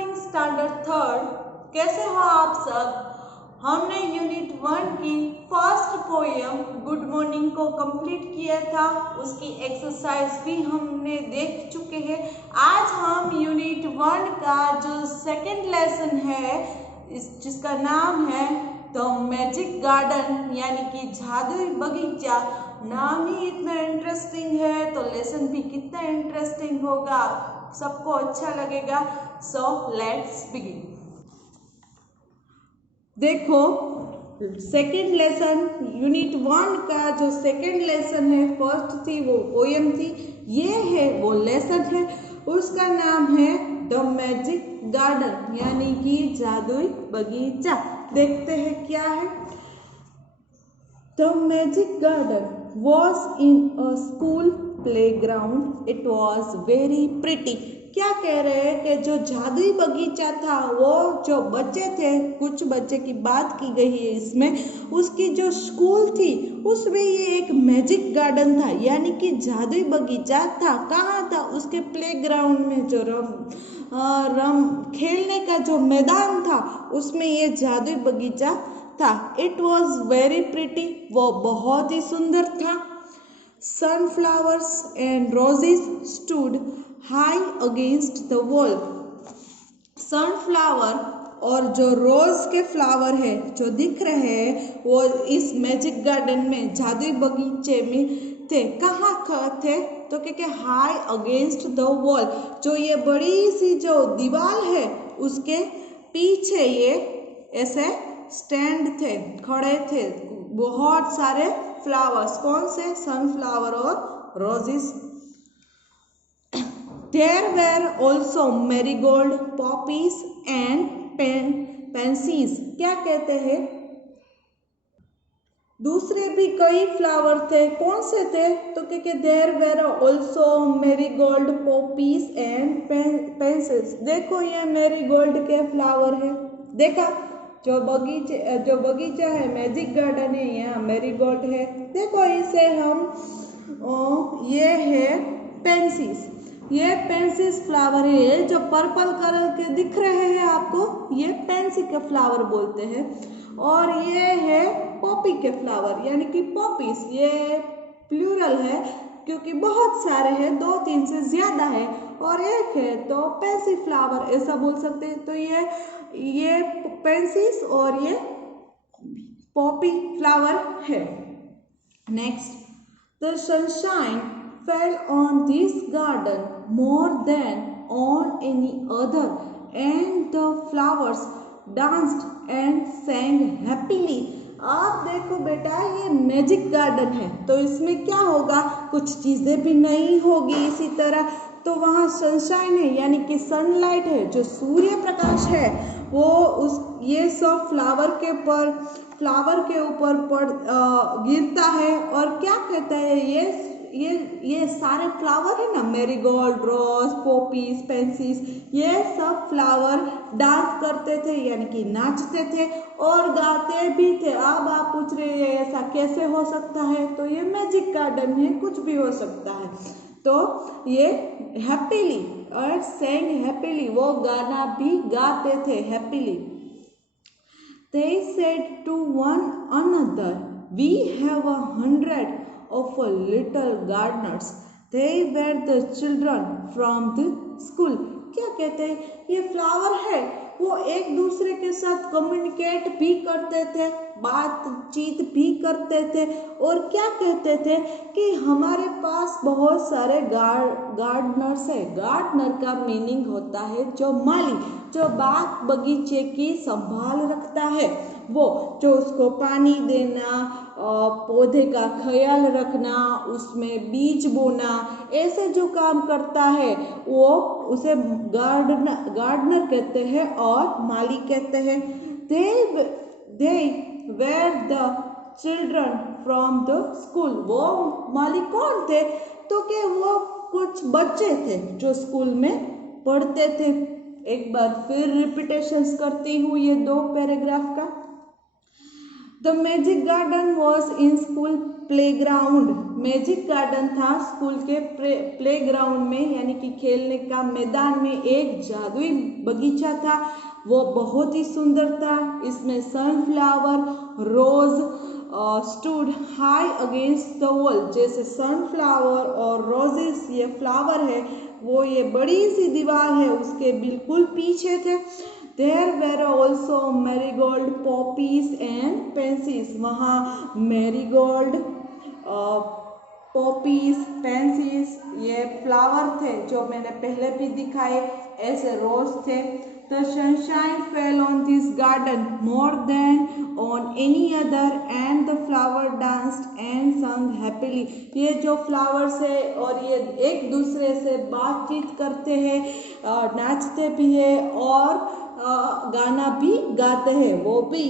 Morning standard third. कैसे हो आप सब। हमने यूनिट 1 की फर्स्ट पोएम गुड मॉर्निंग को कंप्लीट किया था, उसकी एक्सरसाइज भी हमने देख चुके हैं। आज हम यूनिट 1 का जो सेकंड लेसन है जिसका नाम है द मैजिक गार्डन यानी कि जादुई बगीचा, नाम ही इतना इंटरेस्टिंग है तो लेसन भी कितना इंटरेस्टिंग होगा, सबको अच्छा लगेगा। So let's begin. देखो सेकंड लेसन यूनिट 1 का जो सेकंड लेसन है, फर्स्ट थी वो पोएम थी, ये है वो लेसन है, उसका नाम है द मैजिक गार्डन यानी कि जादुई बगीचा। देखते हैं क्या है। The magic garden was in a school playground, it was very pretty. क्या कह रहे हैं कि जो जादुई बगीचा था वो जो बच्चे थे, कुछ बच्चे की बात की गई है इसमें, उसकी जो स्कूल थी उसमें ये एक मैजिक गार्डन था यानी कि जादुई बगीचा था। कहाँ था? उसके प्लेग्राउंड में, जो खेलने का जो मैदान था उसमें ये जादुई बगीचा था। इट वॉज वेरी प्रिटी, वो बहुत ही सुंदर था। Sunflowers and roses stood high against the wall. Sunflower और जो रोज के फ्लावर है जो दिख रहे हैं वो इस मैजिक गार्डन में, जादुई बगीचे में थे। कहाँ थे? तो क्या हाई अगेंस्ट द वॉल, जो ये बड़ी सी जो दीवार है उसके पीछे ये ऐसे स्टैंड थे, खड़े थे बहुत सारे फ्लावर्स। कौन से? सनफ्लावर और roses. There were also marigold, poppies and pansies. क्या कहते हैं? दूसरे भी कई फ्लावर थे। कौन से थे? तो क्या there were also marigold, poppies and pencils. देखो ये मैरीगोल्ड के फ्लावर है। देखा जो बगीचा है, मैजिक गार्डन है, यहाँ मैरीगोल्ड है। देखो इसे हम ये है पेंसिस, ये पेंसिस फ्लावर है। ये जो पर्पल कलर के दिख रहे हैं आपको, ये पेंसी के फ्लावर बोलते हैं। और ये है पॉपी के फ्लावर यानी कि पॉपीज। ये प्लूरल है क्योंकि बहुत सारे हैं, 2-3 से ज्यादा है, और एक है तो पेंसी फ्लावर ऐसा बोल सकते हैं। तो ये पेंसिस और ये पॉपी फ्लावर है। Next, the sunshine fell on this garden more than on any other, and the flowers danced and sang happily. आप देखो बेटा, ये मैजिक गार्डन है तो इसमें क्या होगा, कुछ चीजें भी नई होगी इसी तरह। तो वहाँ सनशाइन है यानी कि सनलाइट है, जो सूर्य प्रकाश है वो ये सब फ्लावर के ऊपर गिरता है। और क्या कहता है, ये सारे फ्लावर है ना, मैरीगोल्ड, रोज, पॉपीज, पेंसिस, ये सब फ्लावर डांस करते थे यानी कि नाचते थे और गाते भी थे। अब आप पूछ रहे हैं ऐसा कैसे हो सकता है? तो ये मैजिक गार्डन है, कुछ भी हो सकता है। तो ये हैप्पीली और सेंग हैप्पीली, वो गाना भी गाते थे happily. They said to one another, we have 100 of a little gardeners. They were the children from the school. क्या कहते हैं? ये फ्लावर है, वो एक दूसरे के साथ कम्युनिकेट भी करते थे, बातचीत भी करते थे, और क्या कहते थे कि हमारे पास बहुत सारे गार्डनर्स है। गार्डनर का मीनिंग होता है जो माली, जो बाग बगीचे की संभाल रखता है, वो जो उसको पानी देना, पौधे का ख्याल रखना, उसमें बीज बोना, ऐसे जो काम करता है वो उसे गार्डनर कहते हैं और माली कहते हैं। They were the children from the school. वो माली कौन थे? तो कि वो कुछ बच्चे थे जो स्कूल में पढ़ते थे। एक बार फिर रिपीटेशंस करती हूँ ये 2 पैराग्राफ का। The magic garden was in school playground. Magic garden था स्कूल के प्लेग्राउंड में, यानी कि खेलने का मैदान में एक जादुई बगीचा था। वो बहुत ही सुंदर था। इसमें sunflower rose stood high against the wall. जैसे सनफ्लावर और रोजेस ये फ्लावर है, वो ये बड़ी सी दीवार है उसके बिल्कुल पीछे थे। There were also marigold, poppies and pansies। वहाँ marigold, पॉपीज, पेंसिस ये फ्लावर थे जो मैंने पहले भी दिखाए, ऐसे रोज थे। The sunshine fell on this garden more than on any other and the flower danced and sung happily। ये जो फ्लावर्स है और ये एक दूसरे से बातचीत करते हैं, नाचते भी है और गाना भी गाते हैं, वो भी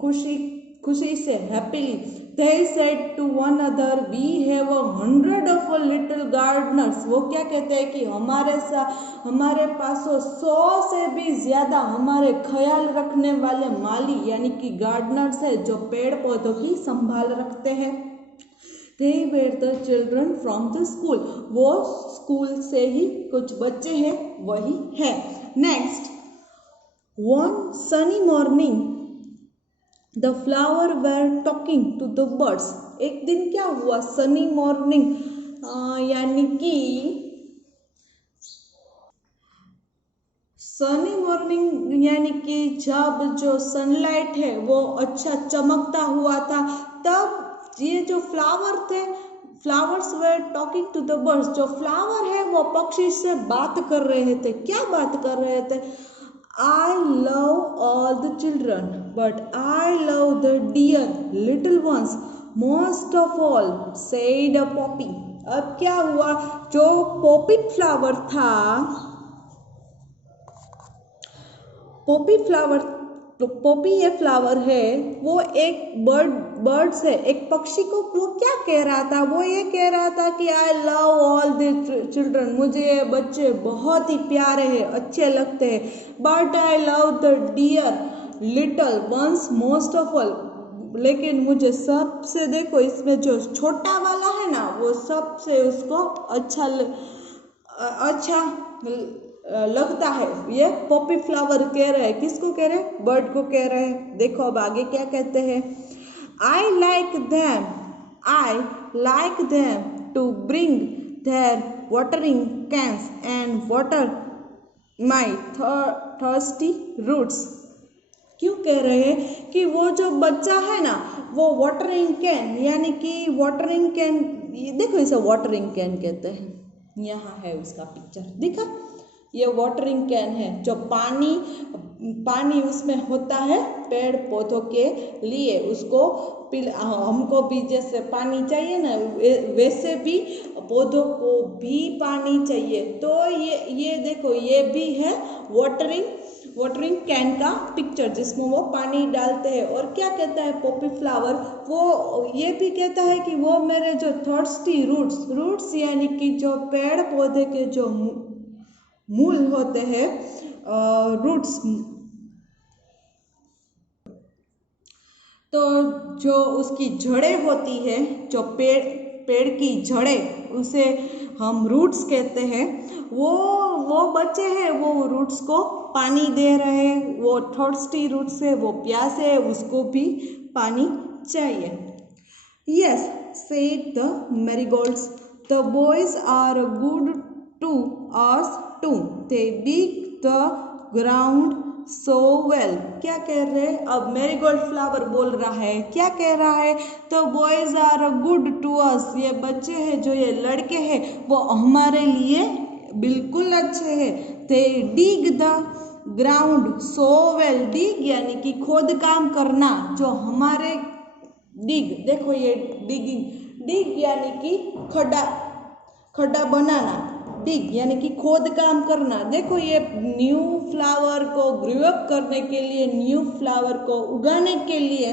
खुशी खुशी से, happily. They said to one another, we have 100 of a little gardeners। वो क्या कहते हैं कि हमारे पास 100 से भी ज्यादा हमारे ख्याल रखने वाले माली यानी कि गार्डनर्स है, जो पेड़ पौधों की संभाल रखते हैं। They were the children from the school। वो स्कूल से ही कुछ बच्चे हैं, वही है। Next, one sunny morning the flower were talking to the birds। एक दिन क्या हुआ, सनी मॉर्निंग यानी कि सनी मॉर्निंग यानी कि जब जो सनलाइट है वो अच्छा चमकता हुआ था, तब ये जो फ्लावर थे, flowers were talking to the birds. जो फ्लावर है वो पक्षी से बात कर रहे थे। क्या बात कर रहे थे? I love all the children, but I love the dear little ones most of all, said a poppy। अब क्या हुआ, जो पॉपी फ्लावर था, पॉपी फ्लावर, पॉपी ये फ्लावर है, वो एक बर्ड्स है, एक पक्षी को वो क्या कह रहा था, वो ये कह रहा था कि I love all the children, मुझे ये बच्चे बहुत ही प्यारे हैं, अच्छे लगते हैं, but I love the dear little ones most of all. लेकिन मुझे सबसे, देखो इसमें जो छोटा वाला है ना, वो सबसे उसको अच्छा लगता है। ये पॉपी फ्लावर कह रहे हैं, किसको कह रहे हैं? बर्ड को कह रहे हैं। देखो अब आगे क्या कहते हैं, I like them to bring their watering cans and water my thirsty roots. क्यों कह रहे हैं कि वो जो बच्चा है ना, वो वाटरिंग कैन, यानी कि वाटरिंग कैन, देखो इसे वाटरिंग कैन कहते हैं, यहाँ है उसका पिक्चर दिखा, ये वाटरिंग कैन है, जो पानी उसमें होता है पेड़ पौधों के लिए, उसको हमको भी जैसे पानी चाहिए ना, वैसे भी पौधों को भी पानी चाहिए। तो ये देखो, ये भी है वाटरिंग कैन का पिक्चर, जिसमें वो पानी डालते हैं। और क्या कहता है पॉपी फ्लावर, वो ये भी कहता है कि वो मेरे जो थर्स्टी रूट्स यानी कि जो पेड़ पौधे के जो मूल होते हैं, रूट्स, तो जो उसकी जड़ें होती है, जो पेड़ की जड़ें, उसे हम रूट्स कहते हैं। वो बच्चे हैं, वो रूट्स को पानी दे रहे हैं, वो थर्स्टी रूट्स है, वो प्यासे है, उसको भी पानी चाहिए। Yes, said the marigolds, the boys are good to us too, they dig the ground so well. क्या कह रहे हैं? अब मैरीगोल्ड फ्लावर बोल रहा है, क्या कह रहा है? तो boys are good to us, ये बच्चे हैं, जो ये लड़के हैं, वो हमारे लिए बिल्कुल अच्छे हैं। They dig the ground so well, dig यानी कि खोद काम करना, जो हमारे डिग, देखो ये डिग यानी कि खड्डा बनाना, डिग यानी कि खोद काम करना। देखो ये न्यू फ्लावर को ग्रो अप करने के लिए, न्यू फ्लावर को उगाने के लिए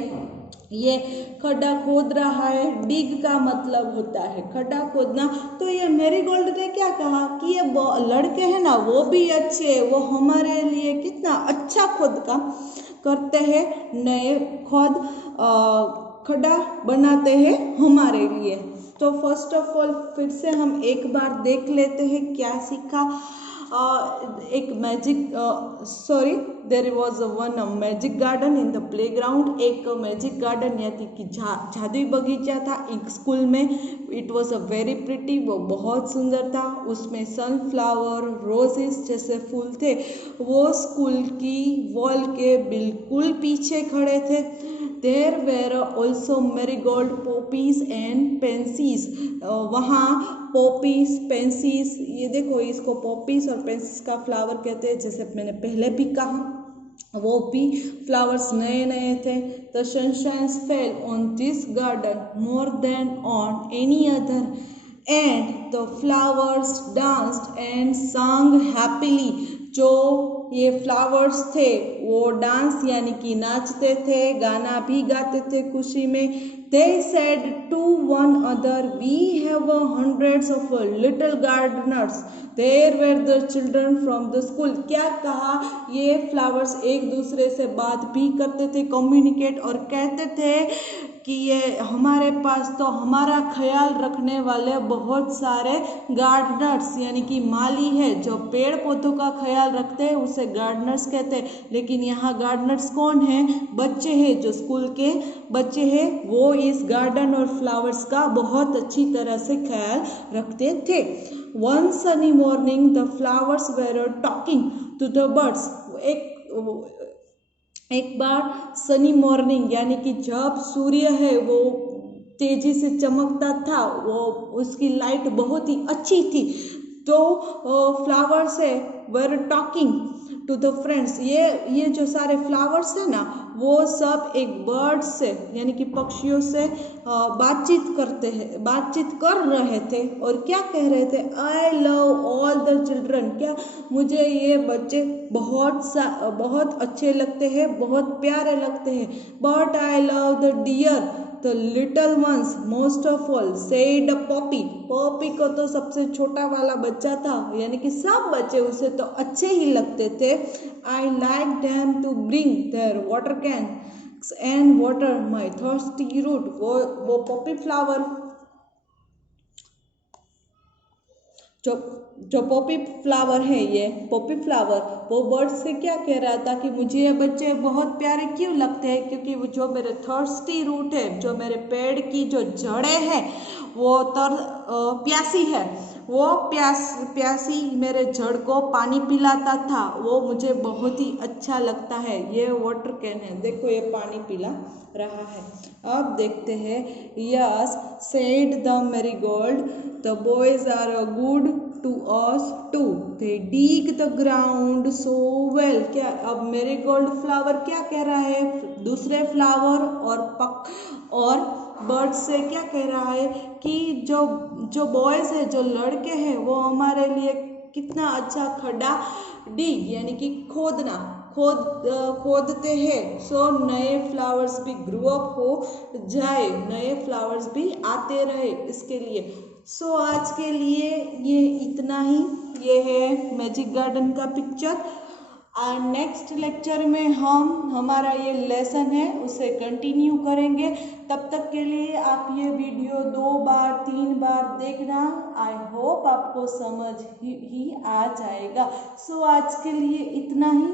ये खड्डा खोद रहा है, डिग का मतलब होता है खड्डा खोदना। तो ये मैरीगोल्ड ने क्या कहा कि ये लड़के हैं ना वो भी अच्छे, वो हमारे लिए कितना अच्छा खोद काम करते हैं, नए खोद खड्डा बनाते हैं हमारे लिए। तो फर्स्ट ऑफ ऑल फिर से हम एक बार देख लेते हैं क्या सीखा। एक magic there was one magic garden in the playground. एक मैजिक गार्डन यानी कि जादुई बगीचा था एक स्कूल में। It was a very pretty, वो बहुत सुंदर था। उसमें सनफ्लावर रोजेस जैसे फूल थे। वो स्कूल की वॉल के बिल्कुल पीछे खड़े थे। There were also marigold poppies and pansies. वहाँ पॉपीज पेंसीज, ये देखो इसको पॉपीज और पेंसीज का फ्लावर कहते हैं, जैसे मैंने पहले भी कहा वो भी फ्लावर्स नए नए थे। The sunshine fell on this garden more than on any other and the flowers danced and sang happily. जो ये फ्लावर्स थे वो डांस यानी कि नाचते थे, गाना भी गाते थे खुशी में। They said to one another, we have hundreds of little gardeners. There were the children from the school. क्या कहा, ये फ्लावर्स एक दूसरे से बात भी करते थे, कम्युनिकेट, और कहते थे कि ये हमारे पास तो हमारा ख्याल रखने वाले बहुत सारे गार्डनर्स यानी कि माली है, जो पेड़ पौधों का ख्याल रखते हैं उसे गार्डनर्स कहते हैं। लेकिन यहाँ गार्डनर्स कौन हैं? बच्चे हैं, जो स्कूल के बच्चे हैं, वो इस गार्डन और फ्लावर्स का बहुत अच्छी तरह से ख्याल रखते थे। One sunny morning the flowers were talking to the birds. एक बार सनी मॉर्निंग यानी कि जब सूर्य है वो तेजी से चमकता था, वो उसकी लाइट बहुत ही अच्छी थी, तो फ्लावर्स है were talking to the friends. ये जो सारे फ्लावर्स है ना वो सब एक बर्ड से यानी कि पक्षियों से बातचीत कर रहे थे, और क्या कह रहे थे? I love all the children. क्या, मुझे ये बच्चे बहुत अच्छे लगते हैं, बहुत प्यारे लगते हैं। But I love the dear the little ones most of all said poppy. Poppy को तो सबसे छोटा वाला बच्चा था, यानी कि सब बच्चे उसे तो अच्छे ही लगते थे। I like them to bring their water can and water my thirsty root. वो पॉपी फ्लावर जो पॉपी फ्लावर है, ये पॉपी फ्लावर वो बर्ड से क्या कह रहा था कि मुझे ये बच्चे बहुत प्यारे क्यों लगते हैं? क्योंकि वो जो मेरे थर्स्टी रूट है, जो मेरे पेड़ की जो जड़ें हैं वो प्यासी है, वो प्यासी मेरे जड़ को पानी पिलाता था, वो मुझे बहुत ही अच्छा लगता है। ये वाटर कैन है, देखो ये पानी पिला रहा है। अब देखते हैं। Yes said the marigold the boys are good to us too, they dig the ground so well. क्या, अब मैरीगोल्ड फ्लावर क्या कह रहा है? दूसरे फ्लावर और बर्ड से क्या कह रहा है कि जो बॉयज है, जो लड़के हैं, वो हमारे लिए कितना अच्छा खड्डा डीग यानी कि खोदते हैं। सो नए फ्लावर्स भी ग्रो अप हो जाए, नए फ्लावर्स भी आते रहे इसके लिए। सो आज के लिए ये इतना ही। ये है मैजिक गार्डन का पिक्चर। और नेक्स्ट लेक्चर में हमारा ये लेसन है उसे कंटिन्यू करेंगे। तब तक के लिए आप ये वीडियो 2 बार 3 बार देखना। आई होप आपको समझ ही आ जाएगा। सो आज के लिए इतना ही।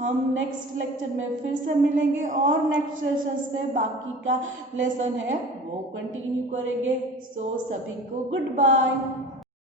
हम नेक्स्ट लेक्चर में फिर से मिलेंगे और नेक्स्ट सेशन से बाकी का लेसन है वो कंटिन्यू करेंगे। सो सभी को गुड बाय।